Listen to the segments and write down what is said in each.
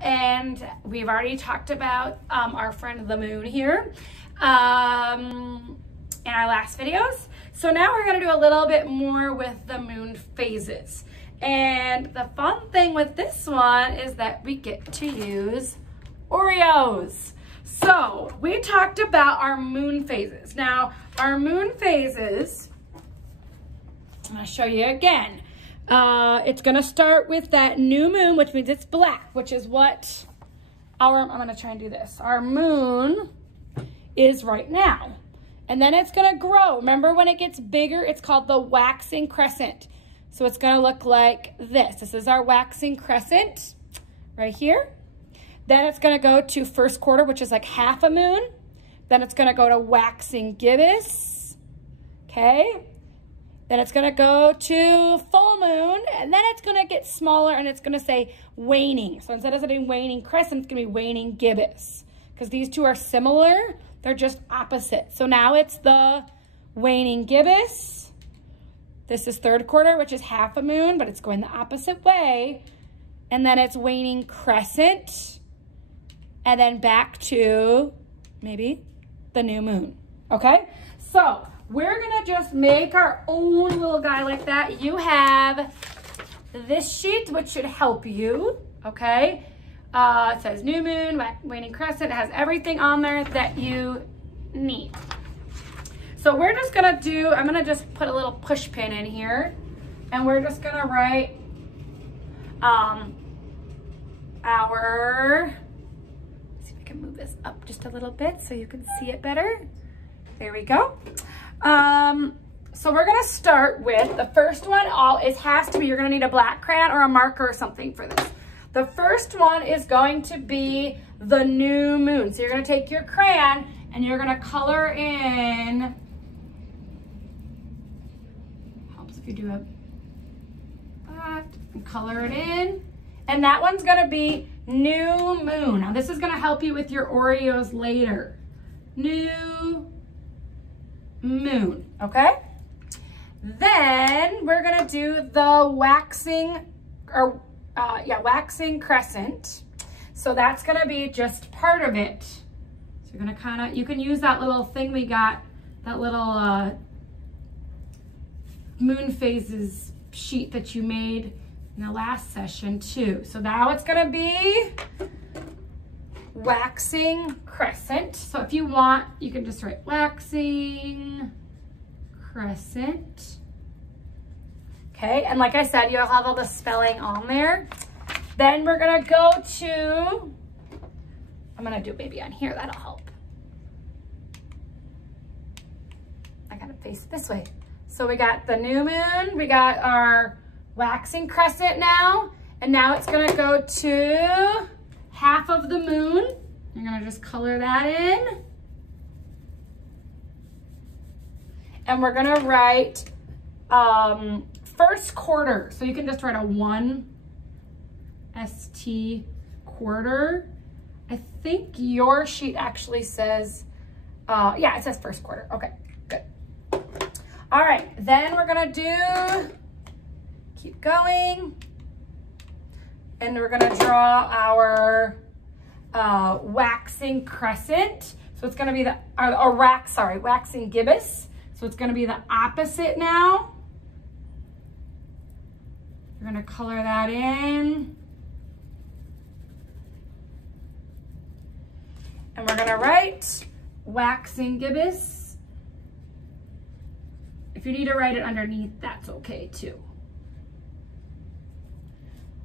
and we've already talked about our friend the moon here in our last videos. So now we're gonna do a little bit more with the moon phases. And the fun thing with this one is that we get to use Oreos. So we talked about our moon phases. Now our moon phases, I'm gonna show you again. It's gonna start with that new moon, which means it's black, which is what I'm gonna try and do this. Our moon is right now. And then it's gonna grow. Remember when it gets bigger, it's called the waxing crescent. So it's gonna look like this. This is our waxing crescent right here. Then it's gonna go to first quarter, which is like half a moon. Then it's gonna go to waxing gibbous, okay? Then it's gonna go to full moon, and then it's gonna get smaller and it's gonna say waning. So instead of saying waning crescent, it's gonna be waning gibbous. Because these two are similar, they're just opposite. So now it's the waning gibbous. This is third quarter, which is half a moon, but it's going the opposite way. And then it's waning crescent, and then back to maybe the new moon, okay? So we're gonna just make our own little guy like that. You have this sheet, which should help you, okay? It says new moon, waning crescent. It has everything on there that you need. So we're just gonna I'm gonna just put a little push pin in here, and we're just gonna write let's see if I can move this up just a little bit so you can see it better. There we go. So we're gonna start with the first one. You're gonna need a black crayon or a marker or something for this. The first one is going to be the new moon. So you're gonna take your crayon and you're gonna color in, helps if you do that, and color it in. And that one's gonna be new moon. Now this is gonna help you with your Oreos later. New moon, okay? Then we're gonna do the waxing crescent. So that's gonna be just part of it. So you're gonna you can use that little thing we got, that little moon phases sheet that you made in the last session too. So now it's gonna be waxing crescent. So if you want, you can just write waxing crescent. Okay, and like I said, you'll have all the spelling on there. Then we're gonna go to, I'm gonna do maybe on here, that'll help. I gotta face it this way. So we got the new moon, we got our waxing crescent now, and now it's gonna go to half of the moon. You're gonna just color that in. And we're gonna write first quarter. So you can just write a 1 ST quarter. I think your sheet actually says, yeah, it says first quarter. Okay, good. All right, then we're gonna keep going. And we're gonna draw our waxing crescent. So it's gonna be waxing gibbous. So it's gonna be the opposite now. You're gonna color that in. And we're gonna write waxing gibbous. If you need to write it underneath, that's okay too.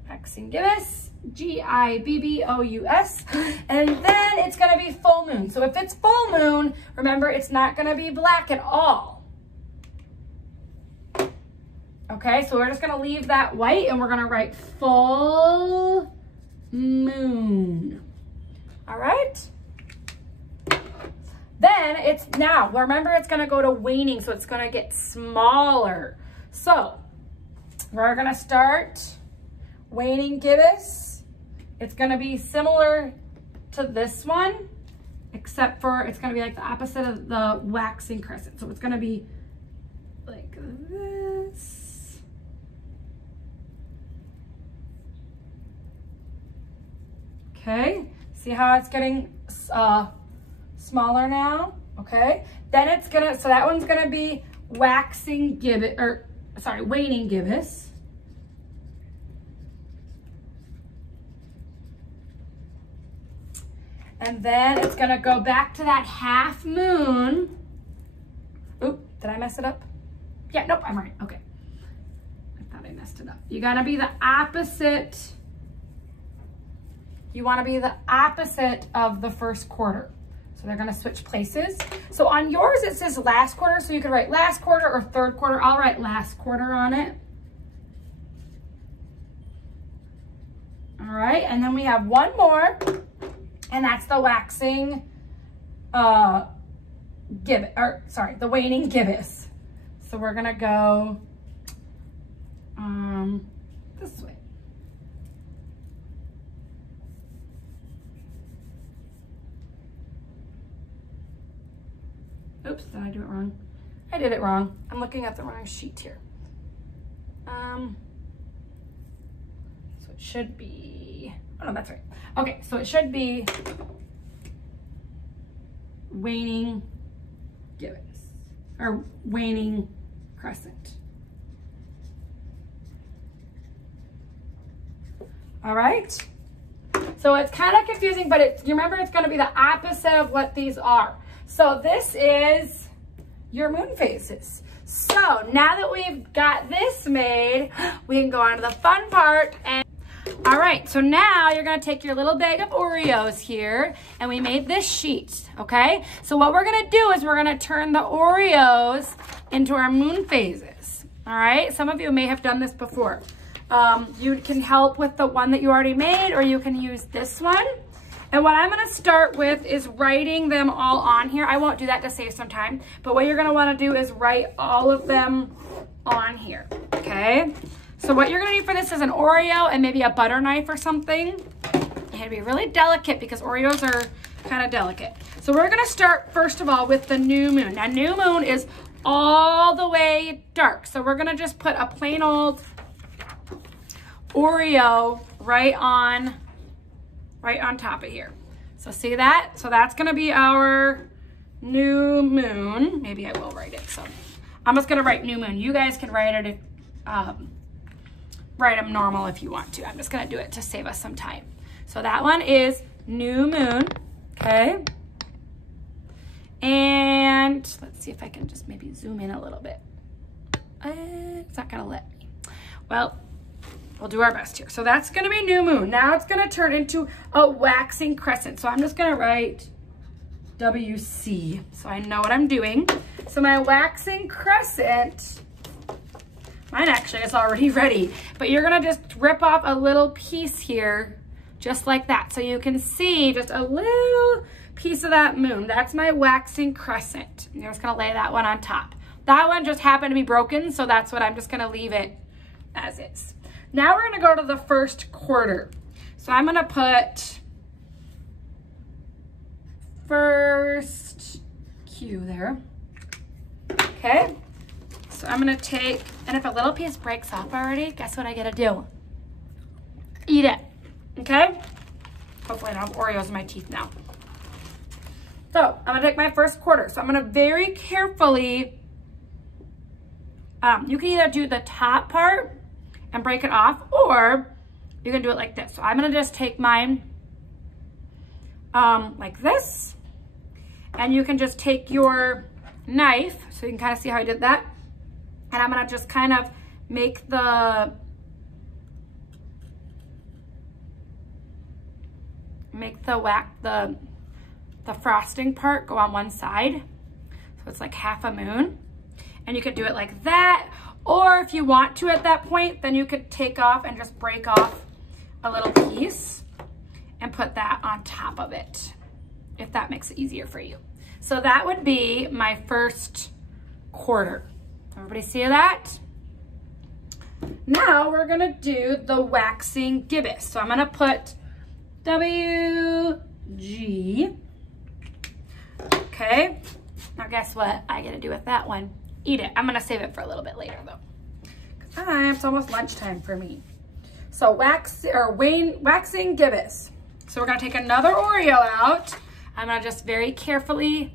Waxing gibbous, Gibbous. And then it's gonna be full moon. So if it's full moon, remember it's not gonna be black at all. Okay, so we're just gonna leave that white and we're gonna write full moon. All right? Then remember it's gonna go to waning, so it's gonna get smaller. So we're gonna start waning gibbous. It's gonna be similar to this one, except for it's gonna be like the opposite of the waxing crescent. So it's gonna be like this. Okay, see how it's getting smaller now? Okay, then it's gonna, so that one's gonna be waxing gibbous, or sorry, waning gibbous. And then it's gonna go back to that half moon. Oop, did I mess it up? Yeah, nope, I'm right, okay. I thought I messed it up. You gotta be the opposite. You wanna be the opposite of the first quarter. So they're gonna switch places. So on yours, it says last quarter, so you could write last quarter or third quarter. I'll write last quarter on it. All right, and then we have one more, and that's the waxing gibbous, or sorry, the waning gibbous. So we're gonna go this way. Oops, did I do it wrong? I did it wrong. I'm looking at the wrong sheet here. So it should be, oh no, that's right. Okay, so it should be waning gibbous, or waning crescent. All right. So it's kind of confusing, but you remember it's going to be the opposite of what these are. So this is your moon phases. So now that we've got this made, we can go on to the fun part. And all right, so now you're gonna take your little bag of Oreos here, and we made this sheet, okay? So what we're gonna do is we're gonna turn the Oreos into our moon phases, all right? Some of you may have done this before. You can help with the one that you already made, or you can use this one. And what I'm gonna start with is writing them all on here. I won't do that to save some time, but what you're gonna wanna do is write all of them on here, okay? So what you're gonna need for this is an Oreo and maybe a butter knife or something. It had to be really delicate because Oreos are kind of delicate. So we're gonna start first of all with the new moon. Now new moon is all the way dark. So we're gonna just put a plain old Oreo right on top of here. So see that? So that's gonna be our new moon. Maybe I will write it. So I'm just gonna write new moon. You guys can write it, write them normal if you want to. I'm just gonna do it to save us some time. So that one is new moon, okay? And let's see if I can just maybe zoom in a little bit. It's not gonna let me. Well, we'll do our best here. So that's gonna be new moon. Now it's gonna turn into a waxing crescent. So I'm just gonna write WC so I know what I'm doing. So my waxing crescent, mine actually is already ready, but you're gonna just rip off a little piece here, just like that. So you can see just a little piece of that moon. That's my waxing crescent. And you're just gonna lay that one on top. That one just happened to be broken, so that's what I'm just gonna leave it as is. Now we're gonna go to the first quarter. So I'm gonna put first Q there. Okay, so I'm gonna take, and if a little piece breaks off already, guess what I gotta do? Eat it, okay? Hopefully I don't have Oreos in my teeth now. So I'm gonna take my first quarter. So I'm gonna very carefully, you can either do the top part and break it off, or you can do it like this. So I'm gonna just take mine like this, and you can just take your knife, so you can kind of see how I did that, and I'm gonna just kind of make the frosting part go on one side, so it's like half a moon. And you could do it like that, or if you want to at that point, then you could take off and just break off a little piece and put that on top of it, if that makes it easier for you. So that would be my first quarter. Everybody see that? Now we're gonna do the waxing gibbous. So I'm gonna put WG. Okay, now guess what I gotta do with that one? Eat it. I'm gonna save it for a little bit later though. It's almost lunchtime for me. So waxing gibbous. So we're gonna take another Oreo out. I'm gonna just very carefully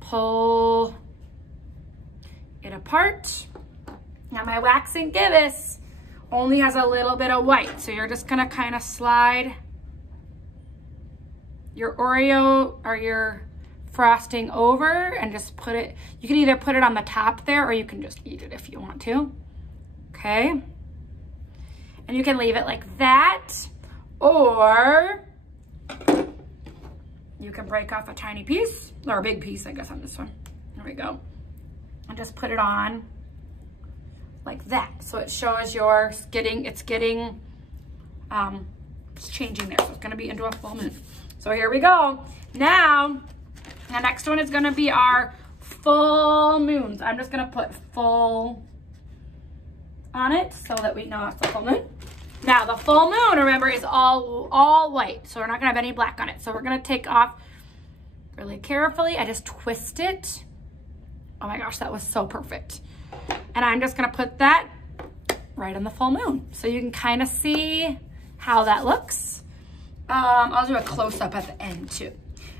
pull it apart. Now my waxing gibbous only has a little bit of white, so you're just gonna kind of slide your Oreo or your frosting over and just put it, you can either put it on the top there or you can just eat it if you want to, okay? And you can leave it like that, or you can break off a tiny piece, or a big piece, I guess, on this one. There we go. And just put it on like that. So it shows it's changing there. So it's gonna be into a full moon. So here we go. Now, the next one is gonna be our full moons. I'm just gonna put full on it so that we know it's the full moon. Now the full moon, remember, is all white. So we're not gonna have any black on it. So we're gonna take off really carefully. I just twist it. Oh my gosh, that was so perfect. And I'm just gonna put that right on the full moon. So you can kind of see how that looks. I'll do a close-up at the end too.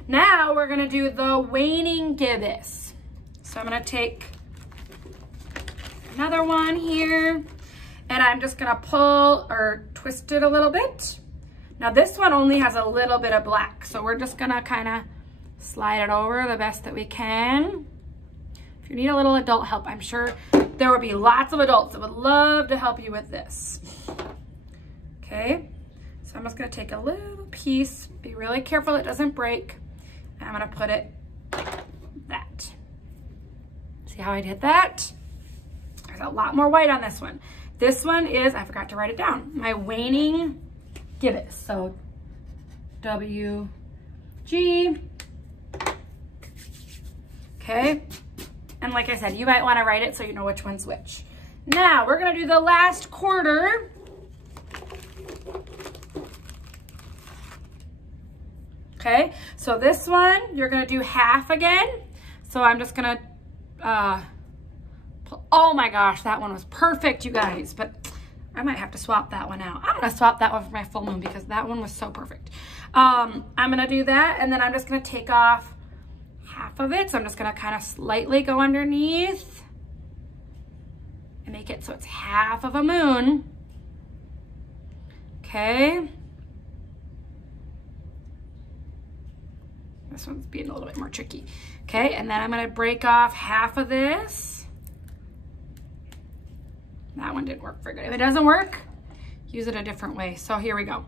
Now we're gonna do the waning gibbous. So I'm gonna take another one here, and I'm just gonna pull or twist it a little bit. Now this one only has a little bit of black, so we're just gonna kind of slide it over the best that we can. If you need a little adult help, I'm sure there would be lots of adults that would love to help you with this. Okay, so I'm just gonna take a little piece, be really careful it doesn't break, and I'm gonna put it like that. See how I did that? There's a lot more white on this one. This one is, I forgot to write it down, my waning gibbous. So W-G. Okay. And like I said, you might want to write it so you know which one's which. Now we're going to do the last quarter. Okay. So this one, you're going to do half again. So I'm just going to, oh my gosh, that one was perfect, you guys. But I might have to swap that one out. I'm going to swap that one for my full moon because that one was so perfect. I'm going to do that, and then I'm just going to take off half of it. So I'm just gonna kind of slightly go underneath and make it so it's half of a moon. Okay. This one's being a little bit more tricky. Okay, and then I'm gonna break off half of this. That one didn't work very good. If it doesn't work, use it a different way. So here we go.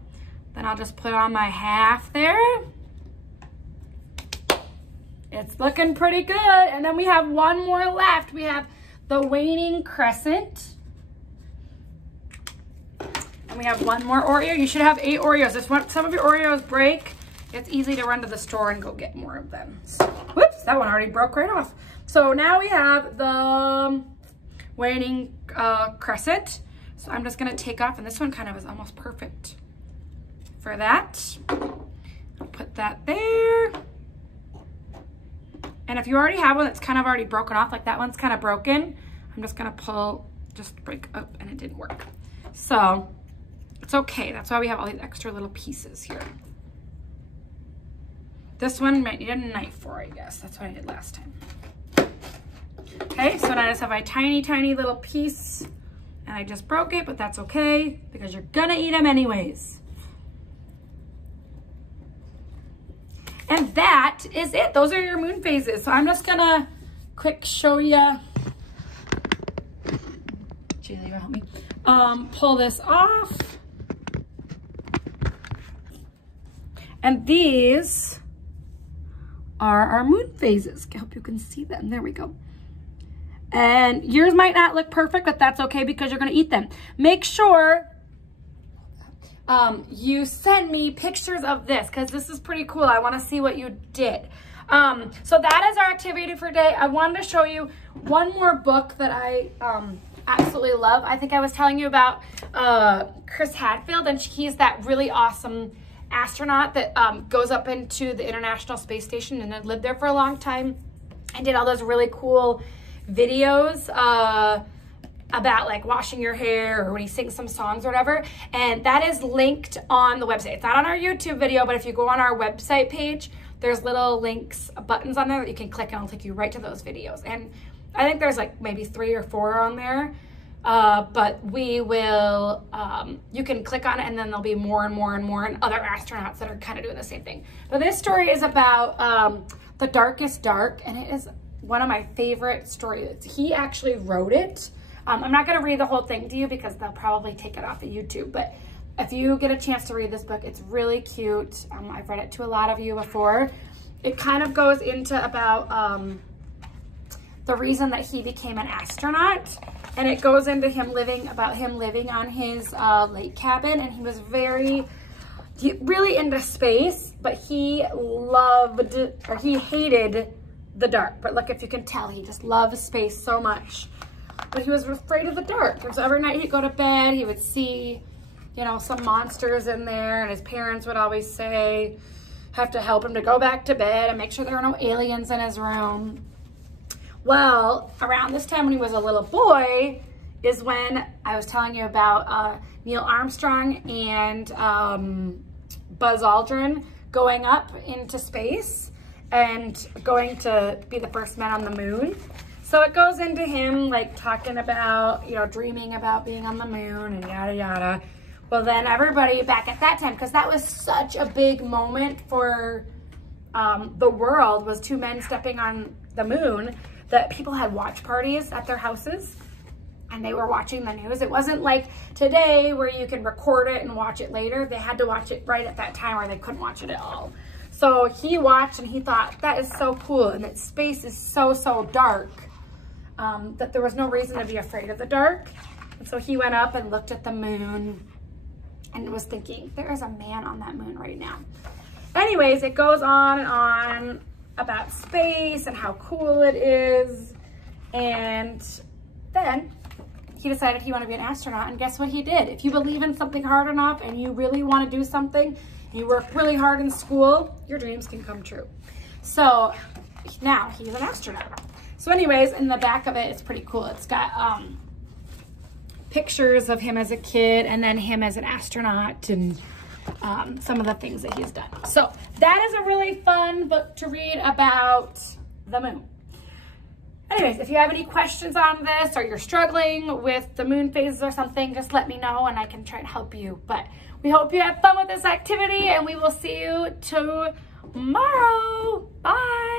Then I'll just put on my half there. It's looking pretty good. And then we have one more left. We have the waning crescent. And we have one more Oreo. You should have 8 Oreos. If some of your Oreos break, it's easy to run to the store and go get more of them. So, whoops, that one already broke right off. So now we have the waning crescent. So I'm just gonna take off, and this one kind of is almost perfect for that. I'll put that there. And if you already have one that's kind of already broken off, like that one's kind of broken, I'm just gonna just break up, and it didn't work. So it's okay. That's why we have all these extra little pieces here. This one might need a knife for, I guess. That's what I did last time. Okay, so now I just have my tiny, tiny little piece, and I just broke it, but that's okay because you're gonna eat them anyways. And that is it. Those are your moon phases. So I'm just gonna quick show you. Jaylee, you help me? Pull this off. And these are our moon phases. I hope you can see them. There we go. And yours might not look perfect, but that's okay because you're gonna eat them. Make sure you send me pictures of this because this is pretty cool. I want to see what you did. So that is our activity for today. I wanted to show you one more book that I absolutely love. I think I was telling you about Chris Hadfield, and he's that really awesome astronaut that goes up into the International Space Station and had lived there for a long time and did all those really cool videos about like washing your hair or when he sings some songs or whatever. And that is linked on the website. It's not on our YouTube video, but if you go on our website page, there's little links, buttons on there that you can click and it'll take you right to those videos. And I think there's like maybe 3 or 4 on there. But we will, you can click on it and then there'll be more and more and more and other astronauts that are kind of doing the same thing. But this story is about The Darkest Dark, and it is one of my favorite stories. He actually wrote it. I'm not going to read the whole thing to you because they'll probably take it off of YouTube, but if you get a chance to read this book, it's really cute. I've read it to a lot of you before. It kind of goes into about the reason that he became an astronaut, and it goes into him living on his lake cabin, and he was really into space, but he hated the dark. But look, if you can tell, he just loves space so much. But he was afraid of the dark. And so every night he'd go to bed, he would see, you know, some monsters in there, and his parents would always say, have to help him to go back to bed and make sure there were no aliens in his room. Well, around this time when he was a little boy is when I was telling you about Neil Armstrong and Buzz Aldrin going up into space and going to be the first man on the moon. So it goes into him like talking about, you know, dreaming about being on the moon and yada yada. Well, then everybody back at that time, because that was such a big moment for the world, was 2 men stepping on the moon, that people had watch parties at their houses and they were watching the news. It wasn't like today where you can record it and watch it later. They had to watch it right at that time or they couldn't watch it at all. So he watched and he thought, that is so cool, and that space is so, so dark, that there was no reason to be afraid of the dark. And so he went up and looked at the moon and was thinking, there is a man on that moon right now. Anyways, it goes on and on about space and how cool it is. And then he decided he wanted to be an astronaut, and guess what he did? If you believe in something hard enough and you really want to do something, you work really hard in school, your dreams can come true. So now he's an astronaut. So anyways, in the back of it, it's pretty cool. It's got pictures of him as a kid and then him as an astronaut and some of the things that he's done. So that is a really fun book to read about the moon. Anyways, if you have any questions on this or you're struggling with the moon phases or something, just let me know and I can try and help you. But we hope you have fun with this activity, and we will see you tomorrow. Bye.